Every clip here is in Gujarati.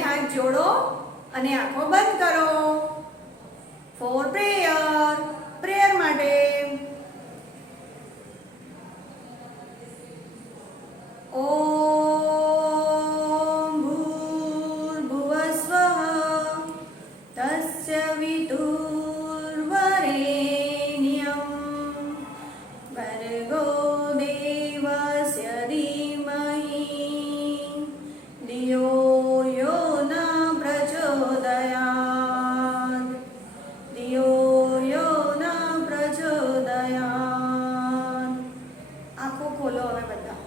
हाथ जोड़ो અને આંખો બંધ કરો ફોર પ્રેયર માટે ઓમ ભૂર્ભુવસ્વઃ તસ્ય વિતુર્વરેણ્યં ભર્ગો દેવસ્ય ધીમહિ ધિયો યો ન પ્રચોદયાત ધિયો યો ન પ્રચોદયાત આંખો ખોલો હવે બધા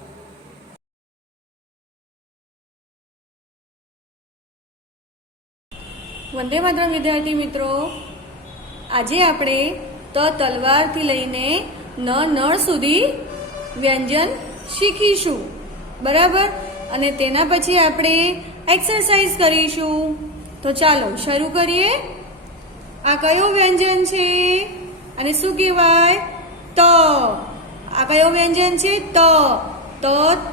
વંદે માતરમ વિદ્યાર્થી મિત્રો આજે આપણે તલવારથી લઈને નળ સુધી વ્યંજન શીખીશું બરાબર અને તેના પછી આપણે એક્સરસાઇઝ કરીશું તો ચાલો શરૂ કરીએ આ કયો વ્યંજન છે અને શું કહેવાય ત આ કયો વ્યંજન છે ત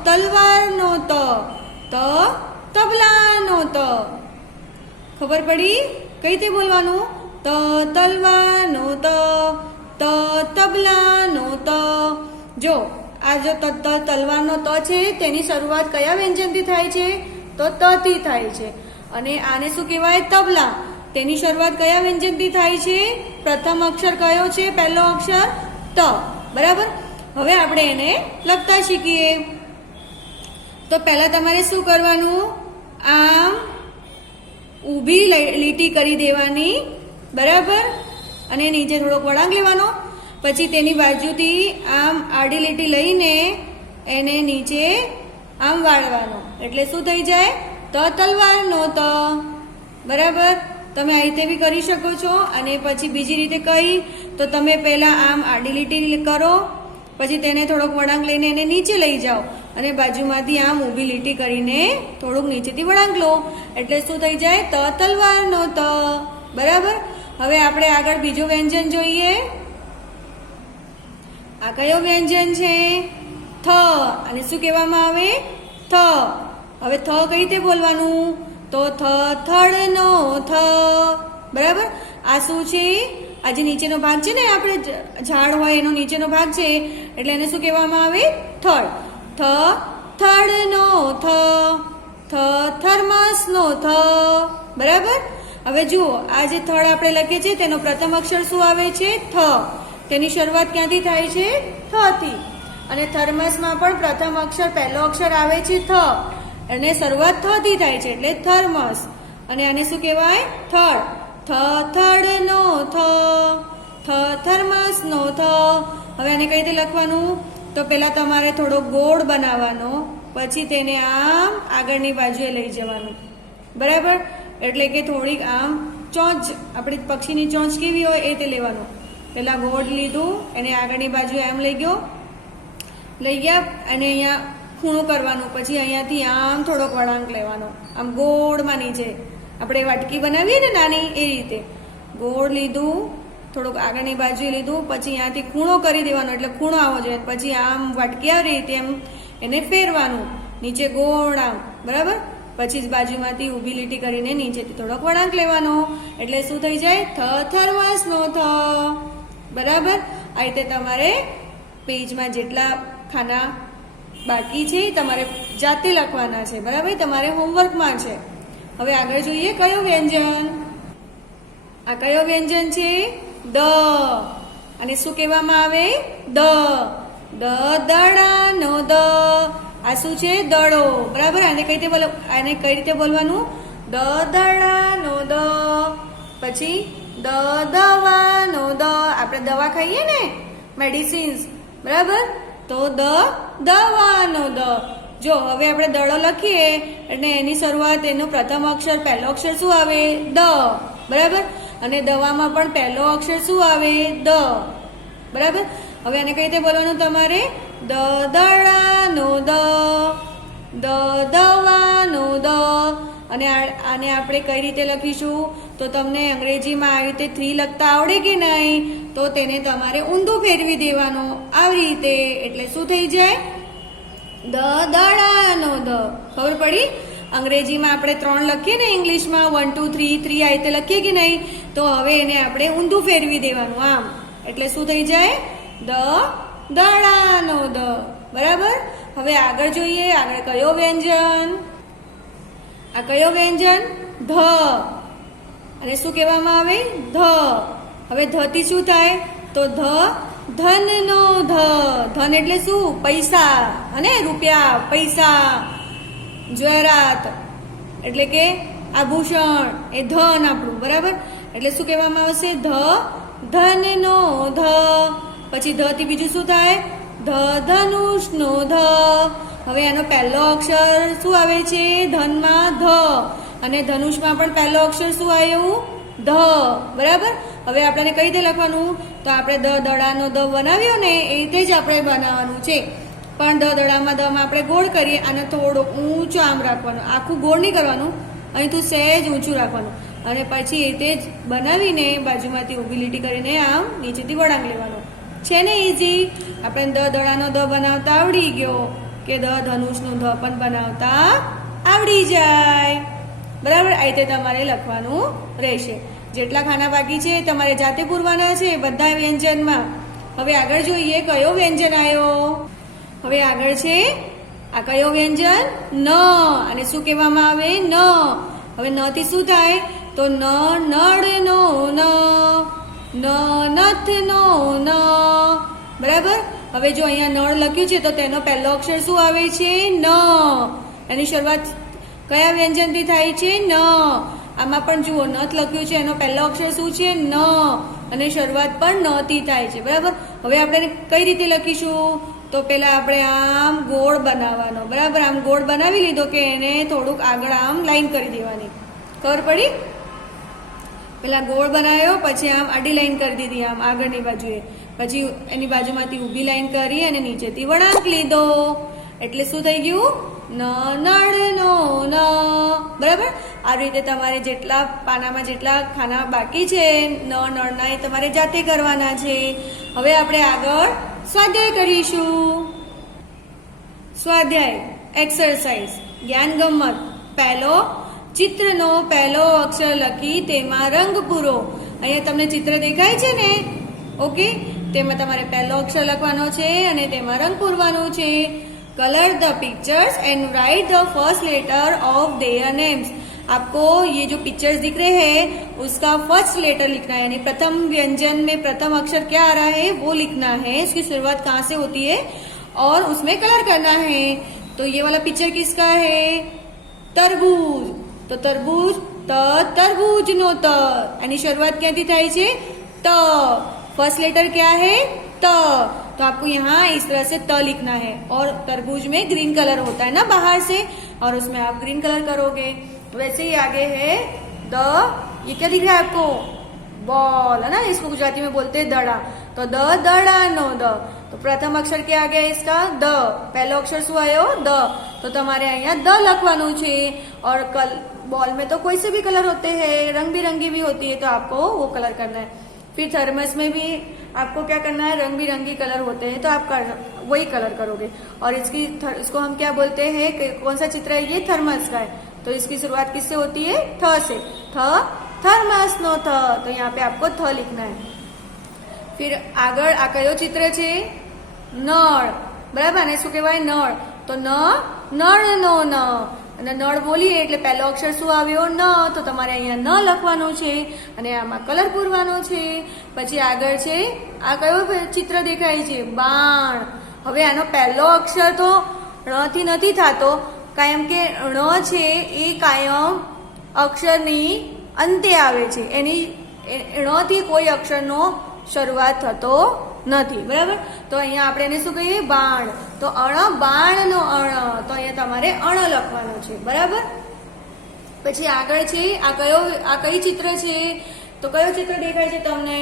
તલવારનો ત તબલાનો ત ખબર પડી કઈ રીતે બોલવાનું તલવાનો ત તબલાનો ત જો આ જો તલવારનો ત છે તેની શરૂઆત કયા વ્યંજનથી થાય છે તો ત થી થાય છે અને આને શું કહેવાય તબલા તેની શરૂઆત કયા વ્યંજનથી થાય છે પ્રથમ અક્ષર કયો છે પહેલો અક્ષર ત બરાબર હવે આપણે એને લખતા શીખીએ તો પહેલા તમારે શું કરવાનું આમ ઊભી લીટી કરી દેવાની બરાબર અને નીચે થોડોક વળાંક લેવાનો પછી તેની બાજુથી આમ આડી લીટી લઈને એને નીચે આમ વાળવાનો એટલે શું થઈ જાય તલવારનો ત બરાબર તમે આ રીતે બી કરી શકો છો અને પછી બીજી રીતે કઈ તો તમે પહેલા આમ આડી લીટી કરો પછી તેને થોડોક વળાંક લઈને એને નીચે લઈ જાઓ અને બાજુમાંથી આમ ઊભી લીટી કરીને થોડુંક નીચેથી વળાંક લો એટલે શું થઈ જાય તલવારનો ત બરાબર હવે આપણે આગળ બીજો વ્યંજન જોઈએ આ કયો વ્યંજન છે થ અને શું કહેવામાં આવે થ હવે થ કઈ રીતે બોલવાનું તો થડનો થ બરાબર આ શું છે આ જે નીચેનો ભાગ છે ને આપણે ઝાડ હોય એનો નીચેનો ભાગ છે એટલે એને શું કહેવામાં આવે થડ થડનો થ થર્મસનો થ બરાબર હવે જુઓ આ જે થડ આપણે લખીએ છીએ તેનો પ્રથમ અક્ષર શું આવે છે થ તેની શરૂઆત ક્યાંથી થાય છે થ થી અને થર્મસમાં પણ પ્રથમ અક્ષર પહેલો અક્ષર આવે છે થ અને શરૂઆત થ થી થાય છે એટલે થર્મસ અને આને શું કહેવાય થડ થડનો થ થર્મસનો થ હવે આને કઈ રીતે લખવાનું તો પહેલા તમારે થોડો ગોળ બનાવવાનો પછી તેને આમ આગળની બાજુએ લઈ જવાનું બરાબર એટલે કે થોડીક આમ ચોંચ આપણી પક્ષીની ચોંચ કેવી હોય એ તે લેવાનું પહેલા ગોળ લીધું એને આગળની બાજુ એમ લઈ ગયા અને અહીંયા ખૂણો કરવાનું પછી અહીંયાથી આમ થોડોક વળાંક લેવાનો આમ ગોળમાં નીચે આપણે વાટકી બનાવીએ ને નાની એ રીતે ગોળ લીધું થોડુંક આગળની બાજુએ લીધું પછી અહીંયાથી ખૂણો કરી દેવાનો એટલે ખૂણો આવવો જોઈએ પછી આમ વાટકી આવી રીતે એમ એને ફેરવાનું નીચે ગોળ આમ બરાબર પછી જ બાજુમાંથી ઊભી લીટી કરીને નીચેથી થોડોક વળાંક લેવાનો એટલે શું થઈ જાય થર્મસનો થ બરાબર આ રીતે તમારે પેજમાં જેટલા ખાના બાકી છે તમારે જાતે લખવાના છે બરાબર તમારે હોમવર્કમાં છે હવે આગળ જોઈએ કયો વ્યંજન આ કયો વ્યંજન છે દ અને શું કહેવામાં આવે દડાનો દ આ શું છે દડો બરાબર આને કઈ રીતે બોલવાનું દડાનો દ પછી દવાનો દ આપણે દવા ખાઈએ ને મેડિસિન્સ બરાબર તો દવાનો દ જો હવે આપણે દડો લખીએ એટલે એની શરૂઆત એનો પ્રથમ અક્ષર પહેલો અક્ષર શું આવે દ બરાબર અને દવામાં પણ પહેલો અક્ષર શું આવે દ બરાબર હવે આને કઈ રીતે બોલવાનું તમારે દડાનો દવાનો દ અને આને આપણે કઈ રીતે લખીશું તો તમને અંગ્રેજીમાં આવી રીતે 3 લખતા આવડે કે નહીં તો તેને તમારે ઊંધું ફેરવી દેવાનો આવી રીતે એટલે શું થઈ જાય દડાનો દ ખબર પડી અંગ્રેજીમાં આપણે 3 લખીએ ને, ઇંગ્લિશમાં 1 2 3 3 આ રીતે લખીએ કે નહીં, તો હવે એને આપણે ઊંધું ફેરવી દેવાનું આમ, એટલે શું થઈ જાય? દડાનો દ. બરાબર. હવે આગળ જોઈએ, આગળ કયો વ્યંજન? આ કયો વ્યંજન? ધ. અને શું કહેવામાં આવે? ધ. હવે ધ થી શું થાય? તો ધનનો ધ. ધન એટલે શું? પૈસા, અને રૂપિયા, પૈસા. જ્વેરાત એટલે કે આભૂષણ, એ ધન આપણું. બરાબર. એટલે શું કહેવામાં આવશે? ધનનો ધ. પછી ધ થી બીજું શું થાય? ધનુષનો ધ. હવે આનો પહેલો અક્ષર શું આવે છે? ધનમાં ધ, અને ધનુષમાં પણ પહેલો અક્ષર શું આવ્યું? ધ. બરાબર. હવે આપણને કઈ રીતે લખવાનું? તો આપણે દડાનો દ બનાવ્યો ને એ રીતે જ આપણે બનાવવાનું છે, પણ દડામાં દમાં આપણે ગોળ કરીએ, અને થોડો ઊંચો આમ રાખવાનો, આખું ગોળ નહીં કરવાનું, અહીંથી સહેજ ઊંચું રાખવાનું, અને પછી એ રીતે જ બનાવીને બાજુમાંથી ઊભી લીટી કરીને આમ નીચેથી વળાંક લેવાનો છે ને. ઈઝી. આપણે દડાનો દ બનાવતા આવડી ગયો, કે ધનુષનું ધ પણ બનાવતા આવડી જાય. બરાબર. આ રીતે તમારે લખવાનું રહેશે. જેટલા ખાના બાકી છે તમારે જાતે પૂરવાના છે બધા વ્યંજનમાં. હવે આગળ જોઈએ કયો વ્યંજન આવ્યો. હવે આગળ છે આ કયો વ્યંજન? ન. અને શું કહેવામાં આવે? ન. હવે ન થી શું થાય? તો નળનો ન, નથનો ન. બરાબર. હવે જો અહીંયા નળ લખ્યું છે તો તેનો પહેલો અક્ષર શું આવે છે? ન. એની શરૂઆત કયા વ્યંજનથી થાય છે? ન. આમાં પણ જુઓ નથ લખ્યું છે, એનો પહેલો અક્ષર શું છે? ન, અને શરૂઆત પણ ન થી થાય છે. બરાબર. હવે આપણે કઈ રીતે લખીશું? તો પેલા આપણે આમ ગોળ બનાવવાનો. બરાબર. આમ ગોળ બનાવી લીધો કે એને થોડુંક આગળ આમ લાઈન કરી દેવાની. ખબર પડી? પેલા ગોળ બનાવ્યો, પછી આમ આડી લાઈન કરી દીધી આમ આગળની બાજુએ, પછી એની બાજુમાંથી ઊભી લાઈન કરી અને નીચેથી વળાંક લીધો, એટલે શું થઈ ગયું? નળનો ન. બરાબર. આ રીતે તમારે જેટલા પાનામાં જેટલા ખાના બાકી છે નળના, એ તમારે જાતે કરવાના છે. હવે આપણે આગળ સ્વાધ્યાય કરીશું. સ્વાધ્યાય, એક્સરસાઇઝ, જ્ઞાન ગમ્મત. પહેલો, ચિત્રનો પહેલો અક્ષર લખી તેમાં રંગ પૂરો. અહીંયા તમને ચિત્ર દેખાય છે ને? ઓકે. તેમાં તમારે પહેલો અક્ષર લખવાનો છે અને તેમાં રંગ પૂરવાનો છે. Colour the pictures and write the first letter of their names. आपको ये जो पिक्चर्स दिख रहे हैं उसका फर्स्ट लेटर लिखना है, यानी प्रथम व्यंजन में प्रथम अक्षर क्या आ रहा है वो लिखना है, उसकी शुरुआत कहाँ से होती है और उसमें कलर करना है. तो ये वाला पिक्चर किसका है? तरबूज. तो तरबूज तरबूज नो त, यानी शुरुआत क्या થાય છે? त. फर्स्ट लेटर क्या है? त. तो आपको यहाँ इस तरह से त लिखना है, और तरबूज में ग्रीन कलर होता है ना बाहर से, और उसमें आप ग्रीन कलर करोगे. वैसे ही आगे है द. ये क्या दिख रहा है आपको? बॉल, है ना? इसको गुजराती में बोलते हैं दड़ा. तो दड़ा नो द. तो प्रथम अक्षर क्या आ गया इसका? द. पहलो अक्षर શું આવ્યો? द. तो તમારે અહીંયા द લખવાનું છે. और बॉल में तो कोई से भी कलर होते हैं, रंग बिरंगी भी होती है, तो आपको वो कलर करना है. फिर थर्मस में भी आपको क्या करना है? रंग बिरंगी कलर होते हैं, तो आप वही कलर करोगे. और इसको हम क्या बोलते हैं? कौन सा चित्र है ये? थर्मस का है. तो इसकी शुरुआत किससे होती है? थ से. थर्मस नो थ. तो यहाँ पे आपको थ लिखना है. फिर આગળ આ કયો ચિત્ર છે? નળ. બરાબર. અને શું કહેવાય? નળ. તો નળનો ન. અને નળ બોલીએ એટલે પહેલો અક્ષર શું આવ્યો? ન. તો તમારે અહીંયા ન લખવાનું છે અને આમાં કલર પૂરવાનો છે. પછી આગળ છે આ કયો ચિત્ર દેખાય છે? બાણ. હવે આનો પહેલો અક્ષર તો ણ થી નથી થતો, કાયમ કે ણ છે એ કાયમ અક્ષરની અંતે આવે છે, એની ણ થી કોઈ અક્ષરનો શરૂઆત થતો નથી. બરાબર. તો અહીંયા આપણે એને શું કહીએ? બાણ. તો બાણનો અણ. તો અહીંયા તમારે અણ લખવાનો છે. બરાબર. પછી આગળ છે આ કઈ ચિત્ર છે? તો કયો ચિત્ર દેખાય છે તમને?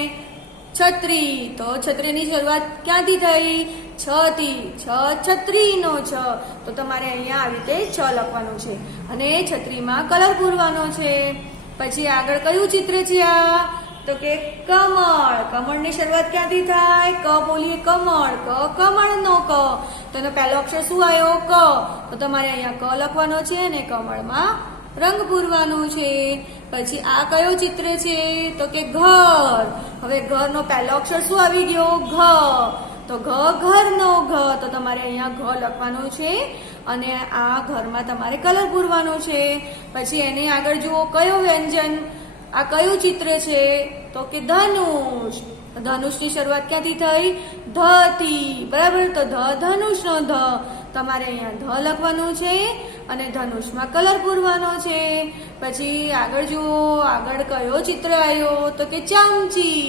છત્રી. તો છત્રીની શરૂઆત ક્યાંથી થઈ? છ થી. છત્રીનો છ. તો તમારે અહીંયા આવી રીતે છ લખવાનું છે અને છત્રીમાં કલર પૂરવાનો છે. પછી આગળ કયું ચિત્ર છે? આ તો કે કમળ. કમળની શરૂઆત ક્યાંથી થાય? ક બોલીએ કમળ. કમળનો ક. તો એનો પહેલો અક્ષર શું આવ્યો? ક. તો તમારે અહીંયા ક લખવાનો છે અને કમળમાં રંગ પૂરવાનો છે. પછી આ કયો ચિત્ર છે? તો કે ઘર. હવે ઘરનો પહેલો અક્ષર શું આવી ગયો? ઘ. તો ઘરનો ઘ. તો તમારે અહીંયા ઘ લખવાનું છે અને આ ઘરમાં તમારે કલર પૂરવાનો છે. પછી એની આગળ જુઓ કયો વ્યંજન, આ કયું ચિત્ર છે? તો કે ધનુષ. ધનુષની શરૂઆત ક્યાંથી થઈ? ધ થી. બરાબર. તો ધનુષનો ધ. તમારે અહીંયા ધ લખવાનું છે અને ધનુષમાં કલર પૂરવાનો છે. પછી આગળ જુઓ, આગળ કયો ચિત્ર આવ્યો? તો કે ચમચી.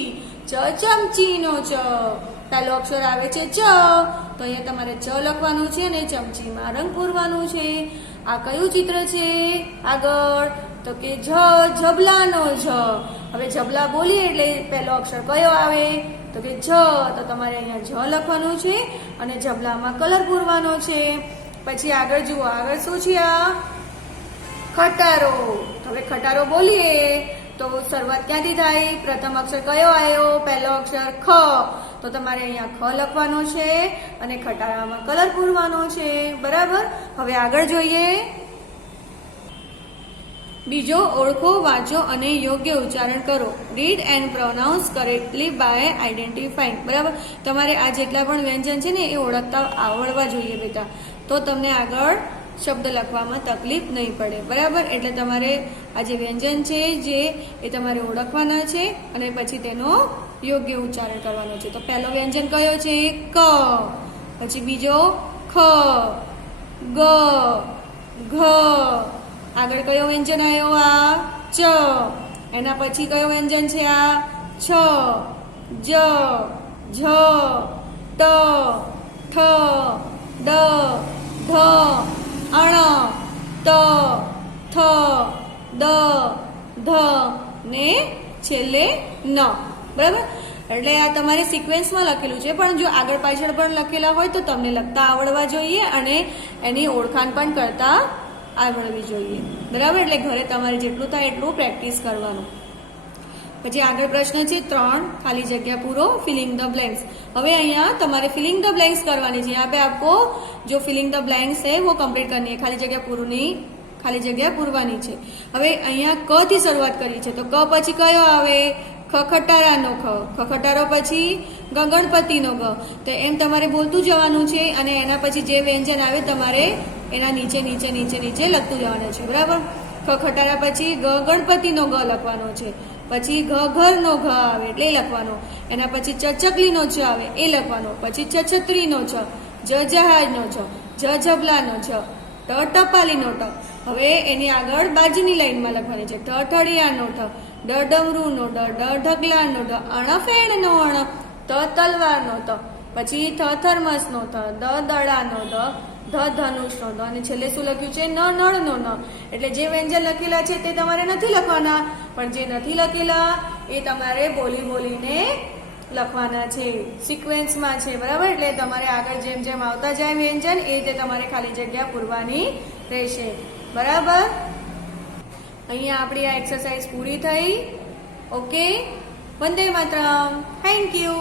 ચમચીનો ચ. પહેલો અક્ષર આવે છે ચ. તો અહીંયા તમારે ચ લખવાનું છે અને ચમચીમાં રંગ પૂરવાનું છે. આ કયું ચિત્ર છે આગળ? તો કે જબલાનો જ. હવે જબલા બોલીએ એટલે પહેલો અક્ષર કયો આવે? તો કે જ. તો તમારે અહીંયા જ લખવાનું છે અને જબલામાં કલર પૂરવાનો છે. પછી આગળ જુઓ, આગળ શું છે? આ ખટારો. હવે ખટારો બોલીએ તો શરૂઆત ક્યાંથી થાય? પ્રથમ અક્ષર કયો આવ્યો? પહેલો અક્ષર ખ. તો તમારે અહીંયા ખ લખવાનો છે અને ખટારામાં કલર પૂરવાનો છે. બરાબર. હવે આગળ જોઈએ. બીજો, ઓળખો, વાંચો અને યોગ્ય ઉચ્ચારણ કરો. Read and pronounce correctly by identifying. બરાબર. તમારે આ જેટલા પણ વ્યંજન છે ને એ ઓળખતા આવડવા જોઈએ બેટા, તો તમને આગળ શબ્દ લખવામાં તકલીફ નહીં પડે. બરાબર. એટલે તમારે આ જે વ્યંજન છે જે એ તમારે ઓળખવાના છે અને પછી તેનો યોગ્ય ઉચ્ચારણ કરવાનો છે. તો પહેલો વ્યંજન કયો છે? ક. પછી બીજો ખ, ગ, ઘ. આગળ કયો વ્યંજન આવ્યો? આ ચ. એના પછી કયો વ્યંજન છે? આ છ, જ, ઝ, ટ, ઠ, ડ, ઢ, અણ, ત, થ, દ, ધ ને છેલ્લે ન. બરાબર. એટલે આ તમારે સિક્વેન્સમાં લખેલું છે, પણ જો આગળ પાછળ પણ લખેલા હોય તો તમને લખતા આવડવા જોઈએ અને એની ઓળખાણ પણ કરતા આવડવી જોઈએ. બરાબર. એટલે ઘરે તમારે જેટલું થાય એટલું પ્રેક્ટિસ કરવાનું. પછી આગળ પ્રશ્ન છે 3, खाली जगह पूरो, फिलिंग द ब्लैंक्स. હવે અહીંયા તમારે फिलिंग द ब्लैंक्स करवानी है. यहाँ पे आपको जो फिलिंग द ब्लैंक्स है वो कंप्लीट करनी है. खाली जगह પૂરની ખાલી જગ્યા પૂરવાની છે. હવે અહીંયા ક થી શરૂઆત કરી છે તો ક પછી કયો આવે? ખખટારાનો ખ. ખખટારો પછી ગણપતિનો ગ. તો એમ તમારે બોલતું જવાનું છે અને એના પછી જે વ્યંજન આવે તમારે એના નીચે નીચે નીચે નીચે લખતું જવાનું છે. બરાબર. ખખટારા પછી ગણપતિનો ગ લખવાનો છે. પછી ઘરનો ઘ આવે એટલે એ લખવાનો. એના પછી ચકલીનો ચ આવે એ લખવાનો. પછી છત્રીનો છ, જહાજનો છ, જબલાનો છ, ટપાલીનો ટ. હવે એની આગળ બાજુની લાઈનમાં લખવાની છે. ઠઠડિયાનો ઠ, ડમરૂનો ડ, ઢગલાનો ડ, અણફેણનો અણ, તલવારનો ત. પછી થર્મસનો થ, દડાનો દ, ધનુષનો દ અને છેલ્લે શું લખ્યું છે? નળનો ન. એટલે જે વ્યંજન લખેલા છે તે તમારે નથી લખવાના, પણ જે નથી લખેલા એ તમારે બોલી બોલીને લખવાના છે. સિક્વેન્સમાં છે. બરાબર. એટલે તમારે આગળ જેમ જેમ આવતા જાય વ્યંજન એ રીતે તમારે ખાલી જગ્યા પૂરવાની રહેશે. બરાબર. અહીંયા આપણી આ એક્સરસાઇઝ પૂરી થઈ. Okay. Vande Mataram. Thank you.